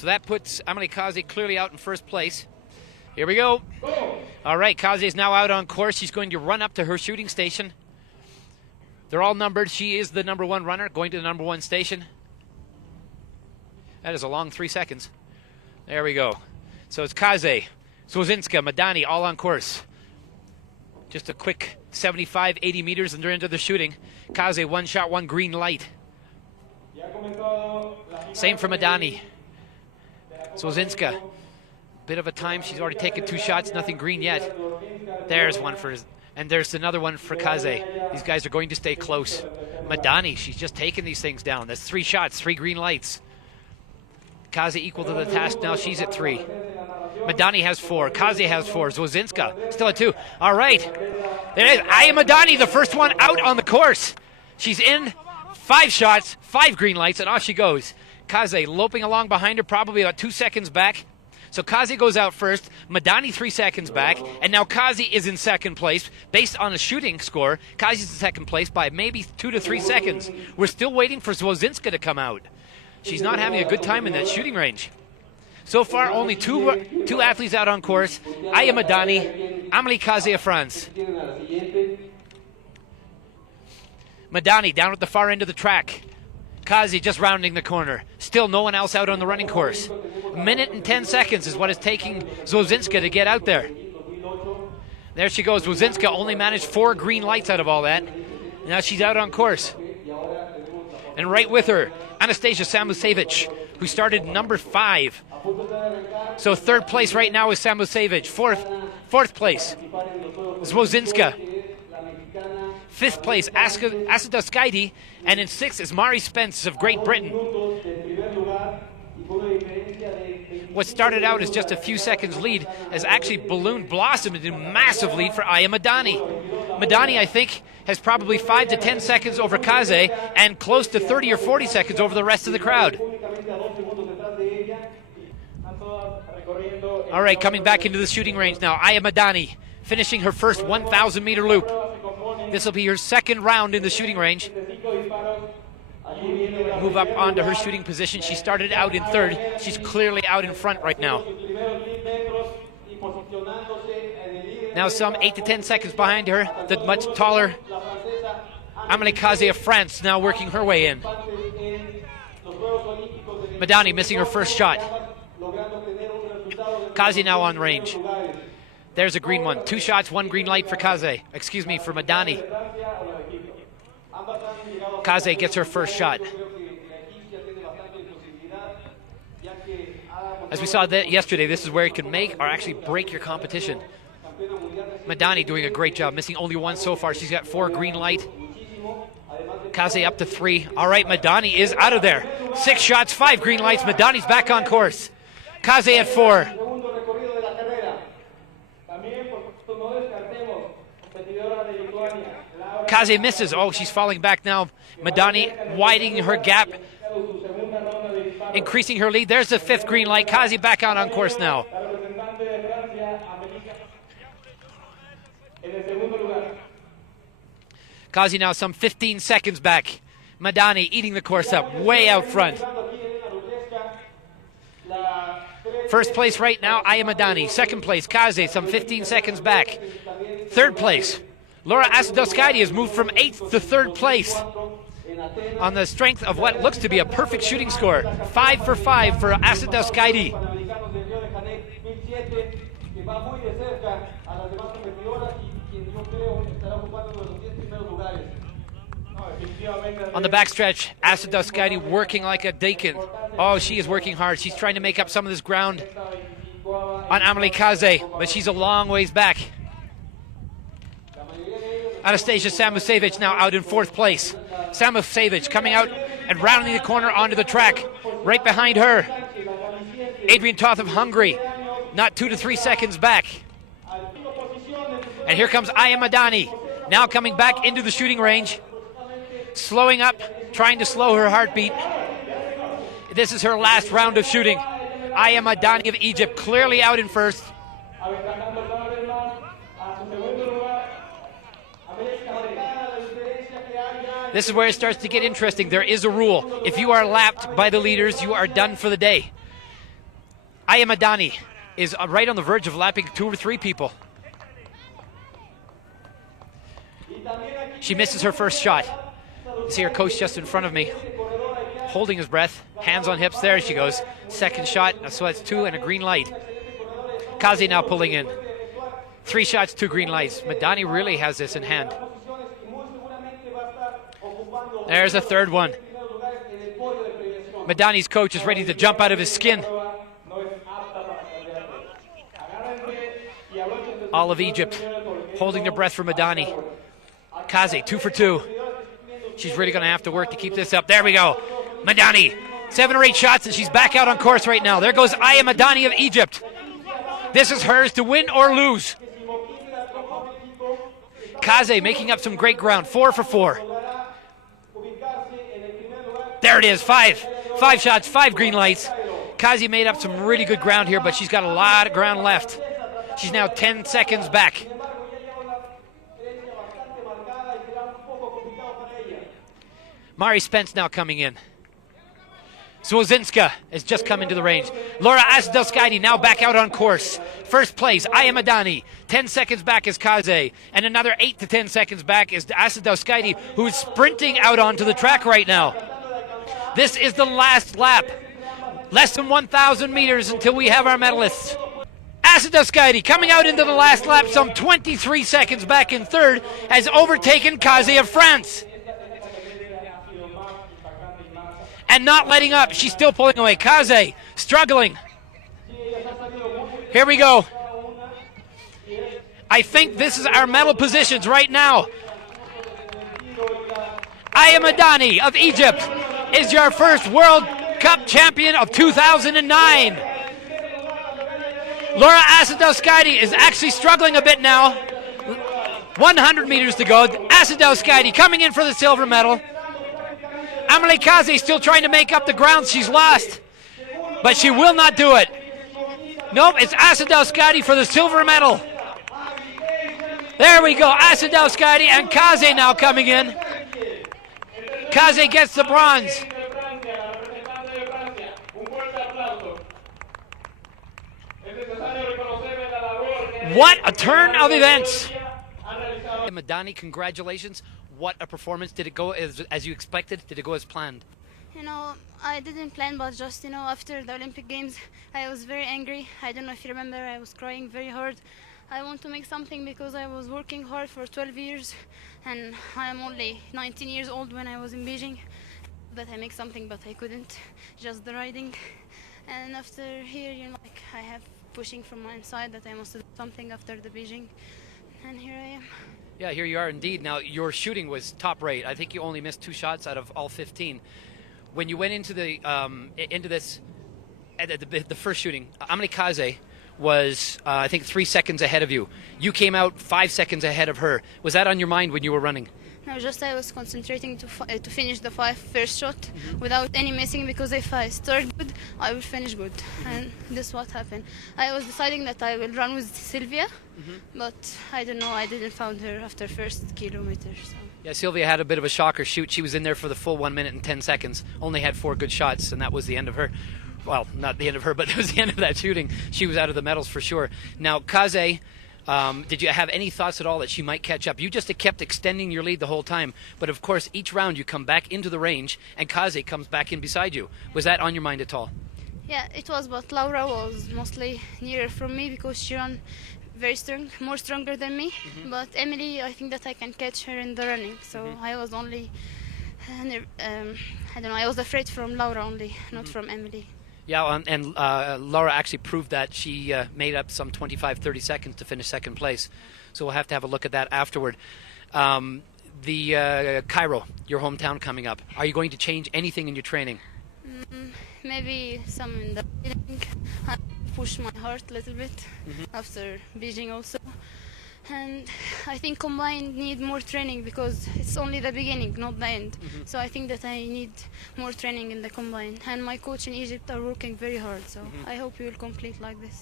So that puts Amelie Kaze clearly out in first place. Here we go. All right, Kaze is now out on course. She's going to run up to her shooting station. They're all numbered. She is the number 1 runner, going to the number 1 station. That is a long 3 seconds. There we go. So it's Kaze, Zwozinska, Madani, all on course. Just a quick 75, 80 meters, and they're into the shooting. Kaze, 1 shot, 1 green light. Same for Madani. Zwozinska, bit of a time. She's already taken 2 shots, nothing green yet. There's one for, and there's another one for Kaze. These guys are going to stay close. Madani, she's just taking these things down. That's 3 shots, 3 green lights. Kaze equal to the task now. She's at 3. Madani has 4. Kaze has 4. Zwozinska still at 2. All right. There it is. Aya Madani, the first one out on the course. She's in. 5 shots, 5 green lights, and off she goes. Kaze loping along behind her, probably about 2 seconds back. So Kaze goes out first. Madani 3 seconds back. And now Kaze is in second place. Based on a shooting score, Kaze is in second place by maybe 2 to 3 seconds. We're still waiting for Zwozinska to come out. She's not having a good time in that shooting range. So far, only two athletes out on course. Aya Madani, Amelie Kaze of France. Madani down at the far end of the track. Kaze just rounding the corner. Still no one else out on the running course. 1 minute and 10 seconds is what it's taking Zwozinska to get out there. There she goes. Zwozinska only managed 4 green lights out of all that. Now she's out on course. And right with her, Anastasia Samusevic, who started number 5. So third place right now is Samusevic. Fourth place, Zwozinska. 5th place, Asada Skaidi. And in 6th is Mari Spence of Great Britain. What started out as just a few seconds lead has actually blossomed into a massive lead for Aya Madani. Madani, I think, has probably 5 to 10 seconds over Kaze and close to 30 or 40 seconds over the rest of the crowd. All right, coming back into the shooting range now. Aya Madani finishing her first 1,000-meter loop. This will be her 2nd round in the shooting range. Move up onto her shooting position. She started out in 3rd. She's clearly out in front right now. Now some 8 to 10 seconds behind her, the much taller Amelie Kaze of France now working her way in. Madani missing her first shot. Kaze now on range. There's a green one. 2 shots, 1 green light for Kaze. Excuse me, for Madani. Kaze gets her first shot. As we saw yesterday, this is where it can make or actually break your competition. Madani doing a great job, missing only 1 so far. She's got 4 green light. Kaze up to 3. All right, Madani is out of there. 6 shots, 5 green lights. Madani's back on course. Kaze at 4. Kaze misses. Oh, she's falling back now. Madani widening her gap, increasing her lead. There's the 5th green light. Kaze back out on course now. Kaze now some 15 seconds back. Madani eating the course up, way out front. First place right now, Aya Madani. 2nd place, Kaze, some 15 seconds back. 3rd place, Laura Asadoskaidi has moved from 8th to 3rd place on the strength of what looks to be a perfect shooting score. 5 for 5 for Asadoskaidi. On the backstretch, Asadoskaidi working like a deacon. Oh, she is working hard. She's trying to make up some of this ground on Amelie Kaze, but she's a long ways back. Anastasia Samusevic now out in 4th place. Samusevic coming out and rounding the corner onto the track. Right behind her, Adrian Toth of Hungary, not 2 to 3 seconds back. And here comes Aya Madani, now coming back into the shooting range. Slowing up, trying to slow her heartbeat. This is her last round of shooting. Aya Madani of Egypt clearly out in first. This is where it starts to get interesting. There is a rule. If you are lapped by the leaders, you are done for the day. Aya Madani is right on the verge of lapping 2 or 3 people. She misses her first shot. You see her coach just in front of me, holding his breath, hands on hips. There she goes. Second shot, so that's 2 and a green light. Kaze now pulling in. 3 shots, 2 green lights. Madani really has this in hand. There's a third one. Madani's coach is ready to jump out of his skin. All of Egypt holding their breath for Madani. Kaze, 2 for 2. She's really going to have to work to keep this up. There we go. Madani, 7 or 8 shots, and she's back out on course right now. There goes Aya Madani of Egypt. This is hers to win or lose. Kaze making up some great ground. 4 for 4. There it is. 5 shots, 5 green lights. Kaze made up some really good ground here, but she's got a lot of ground left. She's now 10 seconds back. Mari Spence now coming in. Zwozinska has just come into the range. Laura Asadowskaite now back out on course. First place, Aya Madani. 10 seconds back is Kaze. And another 8 to 10 seconds back is Asadowskaite, who's sprinting out onto the track right now. This is the last lap. Less than 1,000 meters until we have our medalists. Asadowskaite coming out into the last lap, some 23 seconds back in third, has overtaken Kaze of France. And not letting up. She's still pulling away. Kaze struggling. Here we go. I think this is our medal positions right now. Aya Madani of Egypt is your first World Cup champion of 2009. Laura Asadowskaite is actually struggling a bit now. 100 meters to go. Asadowskaite coming in for the silver medal. Amelie Kaze still trying to make up the ground she's lost, but she will not do it. Nope, it's Asadowskaite for the silver medal. There we go, Asadowskaite and Kaze now coming in. Kaze gets the bronze. What a turn of events. Madani, congratulations. What a performance. Did it go as you expected? Did it go as planned? I didn't plan, but just, after the Olympic Games, I was very angry. I don't know if you remember, I was crying very hard. I want to make something because I was working hard for 12 years, and I'm only 19 years old when I was in Beijing. That I make something, but I couldn't. Just the riding. And after here, I have pushing from my inside that I must do something after the Beijing. And here I am. Yeah, here you are indeed. Now, your shooting was top rate. I think you only missed 2 shots out of all 15. When you went into the first shooting, Amelie Kaze was, I think, 3 seconds ahead of you. You came out 5 seconds ahead of her. Was that on your mind when you were running? No, just I was concentrating to finish the first shot without any missing, because if I start good, I will finish good. And this is what happened. I was deciding that I will run with Sylvia, but I don't know, I didn't find her after first kilometer. So. Yeah, Sylvia had a bit of a shocker shoot. She was in there for the full 1 minute and 10 seconds, only had 4 good shots, and that was the end of her. Well, not the end of her, but it was the end of that shooting. She was out of the medals for sure. Now, Kaze, did you have any thoughts at all that she might catch up? You just kept extending your lead the whole time, but of course each round you come back into the range and Kaze comes back in beside you. Was that on your mind at all? Yeah, it was, but Laura was mostly nearer from me because she ran very strong, more stronger than me. But Emily, I think that I can catch her in the running, so I was only, I don't know, I was afraid from Laura only, not from Emily. Yeah, and Laura actually proved that. She made up some 25-30 seconds to finish second place. So we'll have to have a look at that afterward. The Cairo, your hometown, coming up. Are you going to change anything in your training? Maybe some in the beginning. I push my heart a little bit after Beijing also. And I think combined need more training because it's only the beginning, not the end. So I think that I need more training in the combine. And my coach in Egypt are working very hard, so I hope we will complete like this.